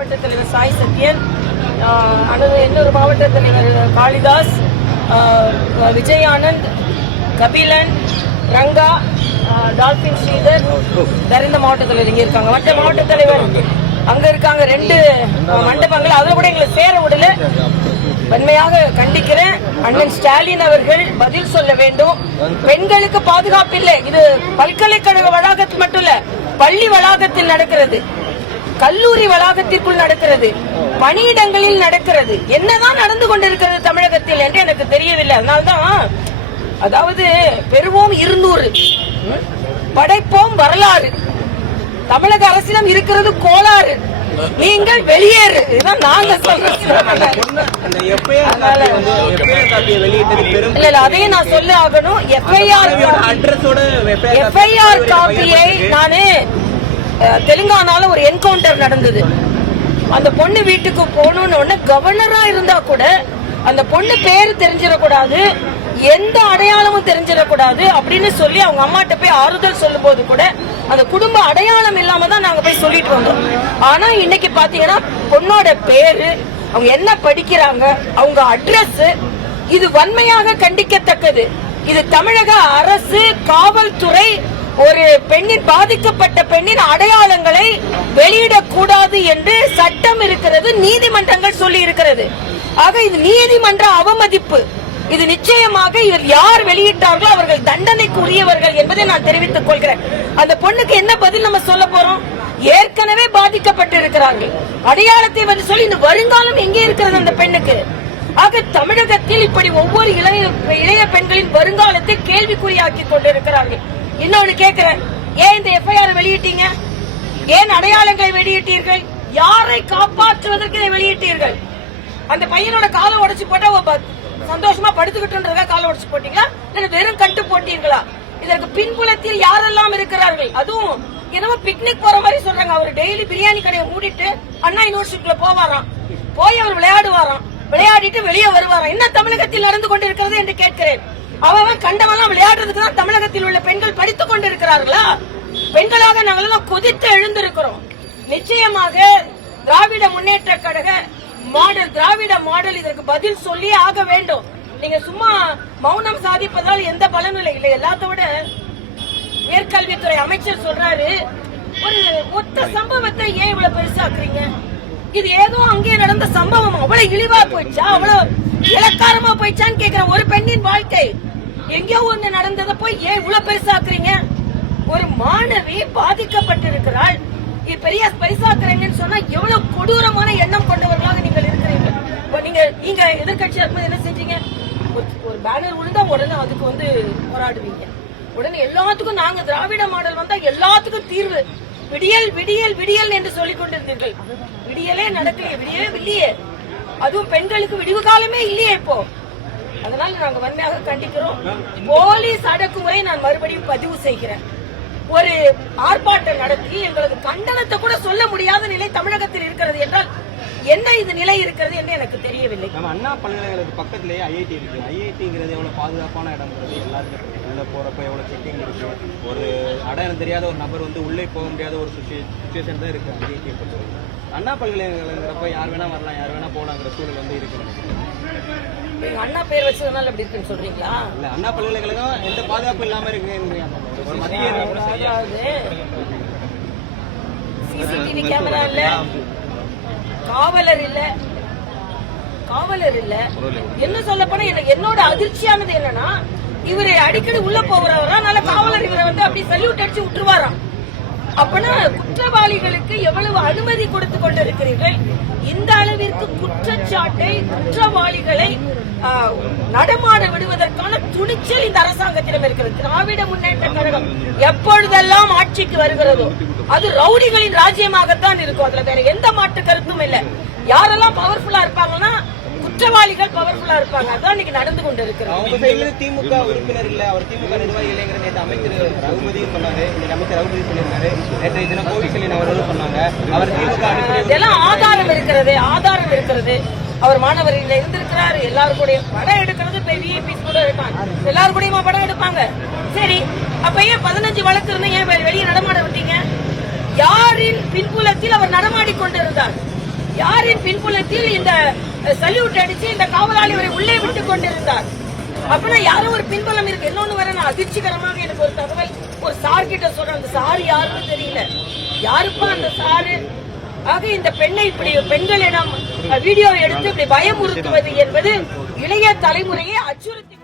மாவட்ட தலைவர் சாய் சத்யன், இன்னொரு மாவட்ட தலைவர் காளிதாஸ், விஜய் ஆனந்த், கபிலன், ரங்கா, டால்பின் ஸ்ரீதர், வேற இந்த மாவட்ட தலைவர் இங்க இருக்காங்க. மற்ற மாவட்ட தலைவர் அங்க இருக்காங்க. 2 மண்டபங்கள் அதுல கூட எங்களை சேர விடல. வன்மையாக கண்டிக்கிறேன். அண்ணன் ஸ்டாலின் அவர்கள் பதில் சொல்ல வேண்டும். பெண்களுக்கு பாதுகாப்பு இல்லை. இது பல்கலைக்கழக வளாகத்தில் மட்டும் இல்ல, பள்ளி வளாகத்தில் நடக்கிறது, கல்லூரி வளாகத்திற்குள் நடக்கிறது, பணியிடங்களில் நடக்கிறது. என்னதான் நடந்து கொண்டிருக்கிறது தமிழகத்தில் என்று எனக்கு தெரியவில்லை. அதனால்தான் அதாவது பெறுவோம் 200, படைப்போம் வரலாறு. தமிழக அரசிடம் இருக்கிறது கோளாறு. நீங்கள் வெளியேறு, இதுதான் நாங்க சொல்றோம். இல்ல அதையும் நான் சொல்ல ஆகணும். எஃப்ஐஆர் காப்பியை நானு தெலுங்கானால ஒரு என்கவுண்டர் நடந்தது. அந்த பொண்ணு வீட்டுக்கு போகணும்னு கவர்னரா இருந்தா கூட அந்த பொண்ணு பேரு தெரிஞ்சிடக்கூடாது, எந்த அடையாளமும் தெரிஞ்சிடக்கூடாது அப்படின்னு சொல்லி அவங்க அம்மாட்ட போய் ஆறுதல் சொல்லும் போது கூட அந்த குடும்ப அடையாளம் இல்லாம தான் நாங்க போய் சொல்லிட்டு வந்தோம். ஆனா இன்னைக்கு பாத்தீங்கன்னா பொண்ணோட பேரு, அவங்க என்ன படிக்கிறாங்க, அவங்க அட்ரஸ், இது வன்மையாக கண்டிக்கத்தக்கது. இது தமிழக அரசு, காவல்துறை ஒரு பெண்ணின், பாதிக்கப்பட்ட பெண்ணின் அடையாளங்களை வெளியிடக்கூடாது என்று சட்டம் இருக்கிறது, நீதிமன்றங்கள் சொல்லி இருக்கிறது. ஆக இது நீதிமன்ற அவமதிப்பு. இது நிச்சயமாக இவர் யார் வெளியிட்டார்களோ அவர்கள் தண்டனைக்கு உரியவர்கள் என்பதை நான் தெரிவித்துக் கொள்கிறேன். அந்த பொண்ணுக்கு என்ன பதில் நம்ம சொல்ல போறோம்? ஏற்கனவே பாதிக்கப்பட்டு இருக்கிறார்கள். அடையாளத்தை வந்து சொல்லி இந்த வருங்காலம் எங்கே இருக்கிறது அந்த பெண்ணுக்கு? ஆக தமிழகத்தில் இப்படி ஒவ்வொரு இளைய பெண்களின் வருங்காலத்தை கேள்விக்குறியாக்கி கொண்டிருக்கிறார்கள். இன்னொன்னு கேட்கிறேன், ஏன் இந்த எஃப்ஐஆர் வெளியிட்டீங்க? ஏன் அடையாளங்களை வெளியிட்டீர்கள்? யாரை காப்பாற்றுவதற்கு இதை வெளியிட்டீர்கள்? அந்த பையனோட காலை உடைச்சு போட்டா சந்தோஷமா படுத்துக்கிட்டு காலை உடைச்சு போட்டீங்களா, இல்ல வெறும் கட்டு போட்டீங்களா? இதற்கு பின்புலத்தில் யாரெல்லாம் இருக்கிறார்கள்? அதுவும் என்னமோ பிக்னிக் போற மாதிரி சொல்றாங்க. அவர் டெய்லி பிரியாணி கடையை மூடிட்டு அண்ணா யூனிவர்சிட்டிக்குள்ள போவாராம், போய் அவர் விளையாடுவாராம், விளையாடிட்டு வெளியே வருவாராம். என்ன தமிழகத்தில் நடந்து கொண்டிருக்கிறது என்று கேட்கிறேன். அவன் கண்டவெல்லாம் விளையாடுறதுக்கு தான் தமிழகத்தில் உள்ள பெண்கள் படித்துக் கொண்டிருக்கிறார்களா? பெண்களாக நாங்கள் கொதித்து எழுந்திருக்கிறோம். நிச்சயமாக திராவிட முன்னேற்ற கழக மாடல், திராவிட மாடல் இதற்கு பதில் சொல்லி ஆக வேண்டும். நீங்க சும்மா மௌனம் சாதிப்பதால் எந்த பலனும் இல்லை. எல்லாத்தோட உயர்கல்வித்துறை அமைச்சர் சொல்றாரு, ஒரு மொத்த சம்பவத்தை ஏன் இவ்வளவு பெருசாக்குறீங்க? இது ஏதோ அங்கே நடந்த சம்பவம் அவ்வளவு இழிவா போயிடுச்சா, அவ்வளவு இலக்காரமா போயிடுச்சான்னு கேக்குற. ஒரு பெண்ணின் வாழ்க்கை எங்கேயோ ஒண்ணு நடந்ததை போய் ஏன் இவ்வளவு பெருசாக்குறீங்க? ஒரு மாணவி பாதிக்கப்பட்டிருக்கிறாள், பெரிய பரிசாக்குறீங்கன்னு சொன்னா எவ்வளவு கொடூரமான எண்ணம் கொண்டவர்களாக நீங்கள் இருக்கிறீங்க. நீங்க எதிர்கட்சியா இருக்கும்போது என்ன செஞ்சீங்க? ஒரு பேனர் விழுந்தா உடனே அதுக்கு வந்து போராடுவீங்க. உடனே எல்லாத்துக்கும் நாங்க திராவிட மாடல் வந்தா எல்லாத்துக்கும் தீர்வு, விடியல் விடியல் விடியல் என்று சொல்லிக் கொண்டிருந்தீர்கள். விடியலே நடக்கலையே, விடியவே இல்லையே. அதுவும் பெண்களுக்கு விடிவு காலமே இல்லையே இப்போ. அதனால நாங்க வன்மையாக கண்டிக்கிறோம். போலீஸ் அடக்குமுறை நான் மறுபடியும் பதிவு செய்கிறேன். ஒரு ஆர்ப்பாட்டம் நடத்தி எங்களது கண்டனத்தை கூட சொல்ல முடியாத நிலை தமிழகத்தில் இருக்கிறது என்றால் என்ன இது நிலை இருக்கிறது என்று எனக்கு தெரியவில்லை. நம்ம அண்ணா பல்கலைக்கழகத்துக்கு பக்கத்திலேயே ஐஐடி இருக்கு. ஐஐடிங்கிறது எவ்வளவு பாதுகாப்பான இடம்ன்றது எல்லாருக்கும் உள்ள போறப்ப எவ்வளவு செக்கிங் இருக்கு. ஒரு அடையாளம் தெரியாத ஒரு நபர் வந்து உள்ளே போக முடியாத ஒரு சுச்சுவேஷன் தான் இருக்கு ஐஐடியை பொறுத்தவரைக்கும். அண்ணா பல்கலைக்கழகங்கிறப்ப யார் வேணா வரலாம், யார் வேணா போலாங்கிற சூழல் வந்து இருக்கு. அண்ணா பேர் வச்சதுனால அப்படி இருக்குன்னு சொல்றீங்களா? இல்ல, அண்ணா பல்கலைக்கழகம் எந்த பாதுகாப்பு இல்லாம இருக்கு. சிசிடிவி கேமரா இல்ல, காவலர் இல்ல. என்ன சொல்ல போனா என்னோட அதிர்ச்சியானது என்னன்னா, இவரு அடிக்கடி உள்ள போறவரா, அதனால காவலர் இவரை வந்து அப்படி சல்யூட் அடிச்சு விட்டுருவாராம். அப்பனா குற்றவாளிகளுக்கு எவ்வளவு அனுமதி கொடுத்து கொண்டிருக்கிறீர்கள்? இந்த அளவிற்கு குற்றச்சாட்டை, குற்றவாளிகளை நடமாட விடுவதற்கான துணிச்சல் இந்த அரசாங்கத்திடம் இருக்கிறது. திராவிட முன்னேற்ற கழகம் எப்பொழுதெல்லாம் ஆட்சிக்கு வருகிறதோ அது ரவுடிகளின் ராஜ்யமாகத்தான் இருக்கும். அதுல வேற எந்த மாற்று கருத்தும் இல்லை. யாரெல்லாம் பவர்ஃபுல்லா இருப்பாங்கன்னா குற்றவாளிகள் பவர்ஃபுல்லா இருப்பாங்க. அதான் இன்னைக்கு நடந்து கொண்டு இருக்கிறது. அவங்க சைடுல திமுக உறுப்பினர் இல்ல, அவர் திமுக நிர்வாகி இல்லைங்கிற நேற்று அமைச்சர் ரகுபதி சொன்னாரு. அமைச்சர் ரகுபதி சொல்லியிருந்தாரு. நேற்று தினம் கோவிசலின் அவர்கள் சொன்னாங்க. அவர் திமுக இதெல்லாம் ஆதாரம் இருக்கிறது. அவர் மாணவர்கள் இருந்திருக்கிறாரு. எல்லாரும் கூட படம் எடுக்கிறது பெரிய பீஸ் கூட இருப்பாங்க. எல்லாரும் கூடயுமா படம் எடுப்பாங்க? சரி, அப்ப ஏன் 15 வழக்கு இருந்தா ஏன் வெளியே நடமாட விட்டீங்க? யாரின் பின்புலத்தில் அவர் நடமாடிக்கொண்டிருந்தார்? யாரின் பின்புலத்தில் இந்த சல்யூட் அடிச்சு இந்த காவலாளி அவரை உள்ளே விட்டுக் கொண்டிருந்தார். அப்பனா யாரோ ஒரு பின்புலம் இருக்கு. இன்னொன்னு வர நான் அதிர்ச்சிகரமாக எனக்கு ஒரு தகவல் ஒரு சார் கிட்ட சொல்றேன். அந்த சார் யாருன்னு தெரியல. யாருப்பா அந்த சாரு? ஆக இந்த பெண்ணை இப்படி பெண்களிடம் வீடியோ எடுத்து இப்படி பயமுறுத்துவது என்பது இளைய தலைமுறையை அச்சுறுத்தி